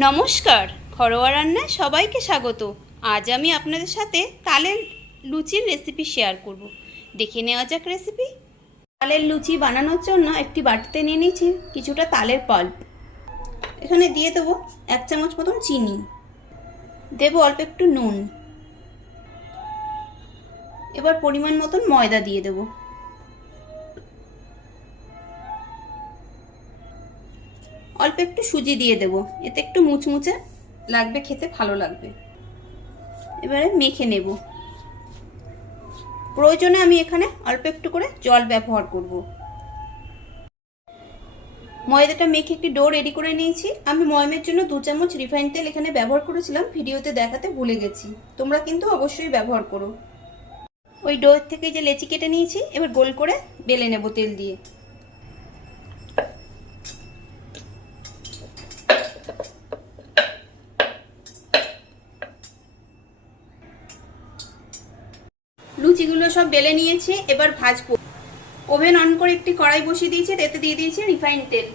নমস্কার, ঘরোয়া রান্নায় সবাইকে স্বাগত। আজ আমি আপনাদের সাথে তালের লুচির রেসিপি শেয়ার করব। দেখে নেওয়া যাক রেসিপি। তালের লুচি বানানোর জন্য একটি বাটিতে নিয়ে নিয়েছি কিছুটা তালের পাল্প। এখানে দিয়ে দেবো 1 চামচ মতন চিনি, দেবো অল্প একটু নুন, এবার পরিমাণ মতন ময়দা দিয়ে দেবো। অল্প একটু সুজি দিয়ে দেবো, এতে একটু মুচমুচে লাগবে, খেতে ভালো লাগবে। এবারে মেখে নেব। প্রয়োজনে আমি এখানে অল্প একটু করে জল ব্যবহার করব। ময়দাটা মেখে একটি ডো রেডি করে নিয়েছি। আমি ময়মের জন্য 2 চামচ রিফাইন তেল এখানে ব্যবহার করেছিলাম, ভিডিওতে দেখাতে ভুলে গেছি। তোমরা কিন্তু অবশ্যই ব্যবহার করো। ওই ডো থেকে যে লেচি কেটে নিয়েছি, এবার গোল করে বেলে নেব তেল দিয়ে। লুচিগুলো সব বেলে নিয়েছি, এবার ভাজবো। ওভেন অন করে একটি কড়াই বসিয়ে দিয়েছি, এতে দিয়ে দিয়েছি রিফাইন তেল।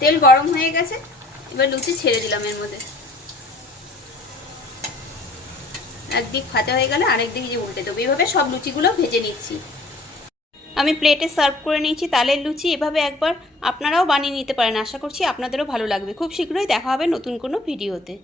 তেল গরম হয়ে গেছে, এবার লুচি ছেড়ে দিলাম এর মধ্যে। একদিক ভাজা হয়ে গেলে আরেক দিকে যে উল্টে দেবো। এভাবে সব লুচিগুলো ভেজে নিচ্ছি। আমি প্লেটে সার্ভ করে নিয়েছি তালের লুচি। এভাবে একবার আপনারাও বানিয়ে নিতে পারেন, আশা করছি আপনাদেরও ভালো লাগবে। খুব শীঘ্রই দেখা হবে নতুন কোনো ভিডিওতে।